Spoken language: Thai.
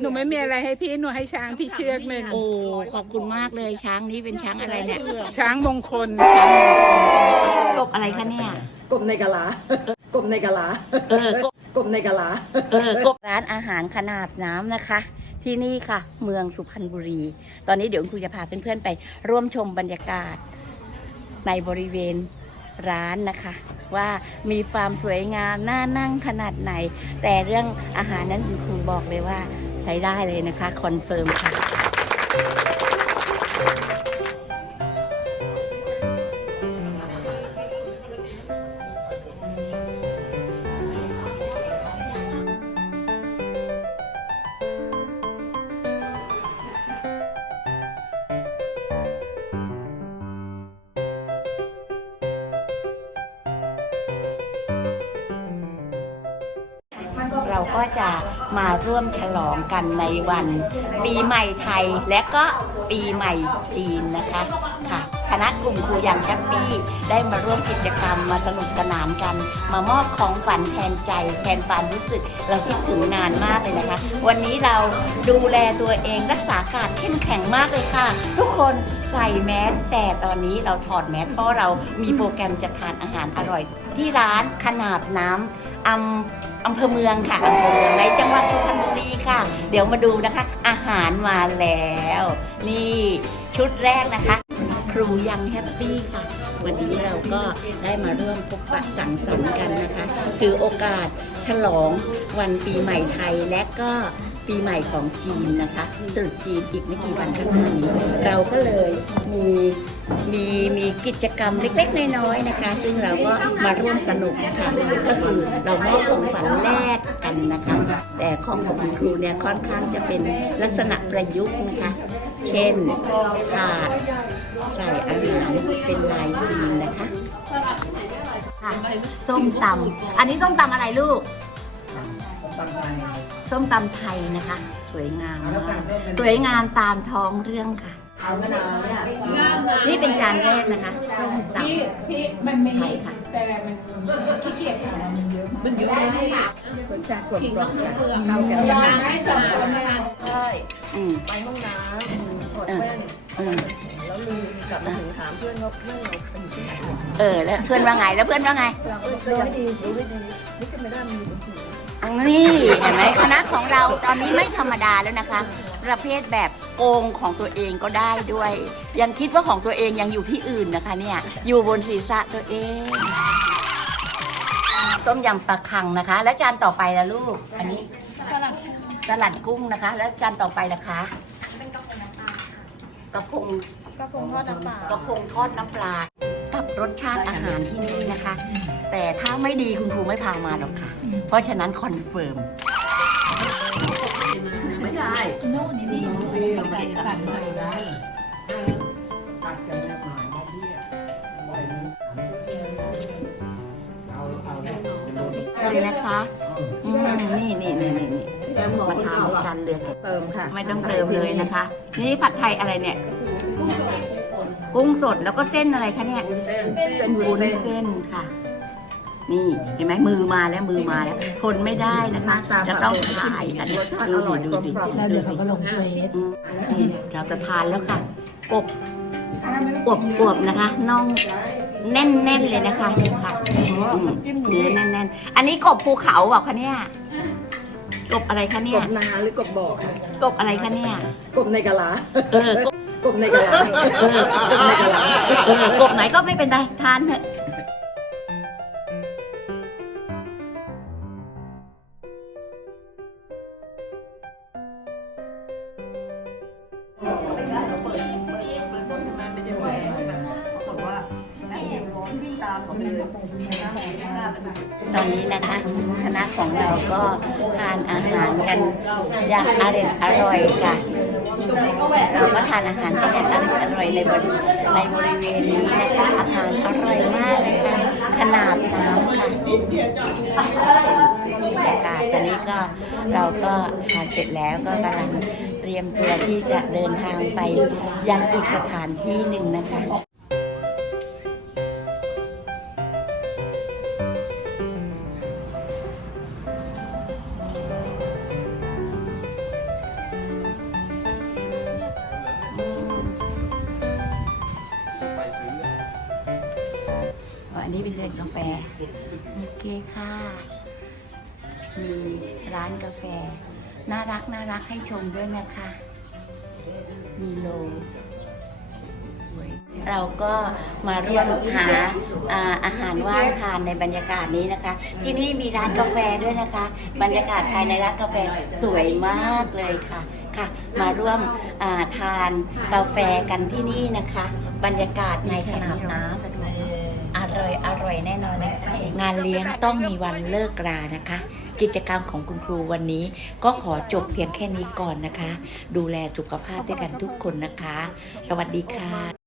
หนูไม่มีอะไรให้พี่หนูให้ช้างพี่เชือกหนึ่งโอ้ขอบคุณมากเลยช้างนี้เป็นช้างอะไรเนี่ยช้างมงคลกบอะไรคะเนี่ยกบในกะลากบในกะลาเออกบกบในกะลาเออกบร้านอาหารขนาดน้ำนะคะ ที่นี่ค่ะ เมืองสุพรรณบุรี ตอนนี้เดี๋ยวคุณครูจะพาเพื่อนๆไปร่วมชมบรรยากาศในบริเวณ ร้านนะคะ ว่ามีความสวยงามน่านั่งขนาดไหน แต่เรื่องอาหารนั้นคุณครูบอกเลยว่าใช้ได้เลยนะคะคอนเฟิร์มค่ะ เราก็จะมาร่วมฉลองกันในวัน ปีใหม่ไทยและก็ปีใหม่จีนนะคะค่ะคณะกลุ่มครูอย่างแฮปปี้ได้มาร่วมกิจกรรมมาสนุกสนานกัน มามอบของฝันแทนใจแทนความรู้สึก เราคิดถึงนานมากเลยนะคะ วันนี้เราดูแลตัวเองรักษาการเข้มแข็งมากเลยค่ะ ทุกคนใส่แมสแต่ตอนนี้เราถอดแมสเพราะเรามีโปรแกรมจะทานอาหารอร่อย ที่ร้านขนาบน้ำอำ อำเภอเมืองค่ะอำเภอเมืองในจังหวัดสุพรรณบุรีค่ะ เดี๋ยวมาดูนะคะ อาหารมาแล้ว นี่ชุดแรกนะคะ ครูยังแฮปปี้ค่ะ วันนี้เราก็ได้มาร่วมพบปะสังสรรค์กันนะคะ ถือโอกาสฉลองวันปีใหม่ไทยและก็ปีใหม่ของจีนนะคะตรุษจีนอีกไม่กี่วันข้างหน้านี้เราก็เลยมี มีมีกิจกรรมเล็กๆ น้อยๆนะคะ ซึ่งเราก็มาร่วมสนุกค่ะก็คือเรามอบของฝันแลกกันนะคะ แต่ของของคุณครูเนี่ยค่อนข้างจะเป็นลักษณะประยุกต์นะคะ เช่นถาดใส่อาหารเป็นลายจีนนะคะค่ะส้มตำอันนี้ส้มตำอะไรลูกส้มตำไทยนะคะ สวยงามมากสวยงามตามท้องเรื่องค่ะ นี่เป็นจานแรกนะคะส้มตพี่พี่มันมีไทยค่ะ แต่มันขี้เกียจทำมันเยอะมันเยอะเลยรสชาติกลมกล่อมค่ะเอาเข้ากันวามางกให้สองคนนะคะใช่ำอืมไปห้องน้ำถอดแว่นอืมแล้วลืมกลับมาถึงถามเพื่อนว่าเพื่อนเราเป็นอยู่ที่ไหนวะเออแล้วเพื่อนว่าไงแล้วเพื่อนว่าไง เราก็ดูให้ดีดูให้ดีนี่ก็ไม่ได้มีบนหัวอั นนี้เห็นไหมคณะของเราตอนนี้ไม่ธรรมดาแล้วนะคะ ประเภทแบบโกงของตัวเองก็ได้ด้วย ยังคิดว่าของตัวเองยังอยู่ที่อื่นนะคะเนี่ยอยู่บนศีรษะตัวเอง ต้มยำปลาคังนะคะ แล้วจานต่อไปละลูก อันนี้สลัดกุ้งนะคะ แล้วจานต่อไปล่ะคะกระพงกระพงทอดน้ำปลากระพงทอดน้ำปลา กับรสชาติอาหารที่นี่นะคะ แต่ถ้าไม่ดีคุณครูไม่พามาหรอกค่ะ เพราะฉะนั้นคอนเฟิร์มไม่ได้โน่นนี่นี่ตัดกันแบบหน่อยนะพี่เอาเอาเนี่ยเลยนะคะอืมนี่นี่นี่นี่นี่แต่หมอมาคนทานเอาด้วยอะกันเลยเติมค่ะ ไม่ต้องเติมเลยนะคะ นี่ผัดไทยอะไรเนี่ย กุ้งสดแล้วก็เส้นอะไรคะเนี่ยเส้นวุ้นเส้นค่ะ นี่เห็นไหมมือมาแล้วมือมาแล้วทนไม่ได้นะคะ จะต้องถ่ายอันนี้รสชาติดูอร่สิอยดูสิกลมๆดูสิก็ลงเฟซอืมนี่เราจะทานแล้วค่ะกบอวบอวบๆนะคะน่องแน่นแน่นๆเลยนะคะนี่ค่ะอืมเนื้อแน่นแน่นๆอันนี้กบภูเขาเปล่าคะเนี่ยกบอะไรคะเนี่กยบนาหรือกบบอกค่ะกบอะไรคะเนี่ยกบในกะลาเออกบ กบในกะลากบไหนเออกบไหนก็ไม่เป็นไรทานเถอะ ตอนนี้นะคะคณะของเราก็ทานอาหารกันอย่างอร่อยอร่อยค่ะ เราก็ทานอาหารกันอย่างอร่อยในบริในบริเวณนี้นะคะอาหารอร่อยมากเลยค่ะขนาดน้ำค่ะบรรยากาศตอนนี้ก็เราก็ทานเสร็จแล้วก็กำลังเตรียมตัวที่จะเดินทางไปยังอีกสถานที่หนึ่งนะคะ นี่เรื่อยๆกาแฟ โอเคค่ะ มีร้านกาแฟ น่ารักน่ารักให้ชมด้วยนะคะ มีโลเราก็มาร่วมหาอาอาหารว่างทานในบรรยากาศนี้นะคะ ที่นี่มีร้านกาแฟด้วยนะคะ บรรยากาศภายในร้านกาแฟสวยมากเลยค่ะค่ะ มาร่วมาทานกาแฟกันที่นี่นะคะ บรรยากาศในขนาดน้ำ อร่อยอร่อยแน่นอนเลยค่ะงานเลี้ยงต้องมีวันเลิกรานะคะ กิจกรรมของคุณครูวันนี้ ก็ขอจบเพียงแค่นี้ก่อนนะคะ ดูแลสุขภาพด้วยกันทุกคนนะคะ สวัสดีค่ะ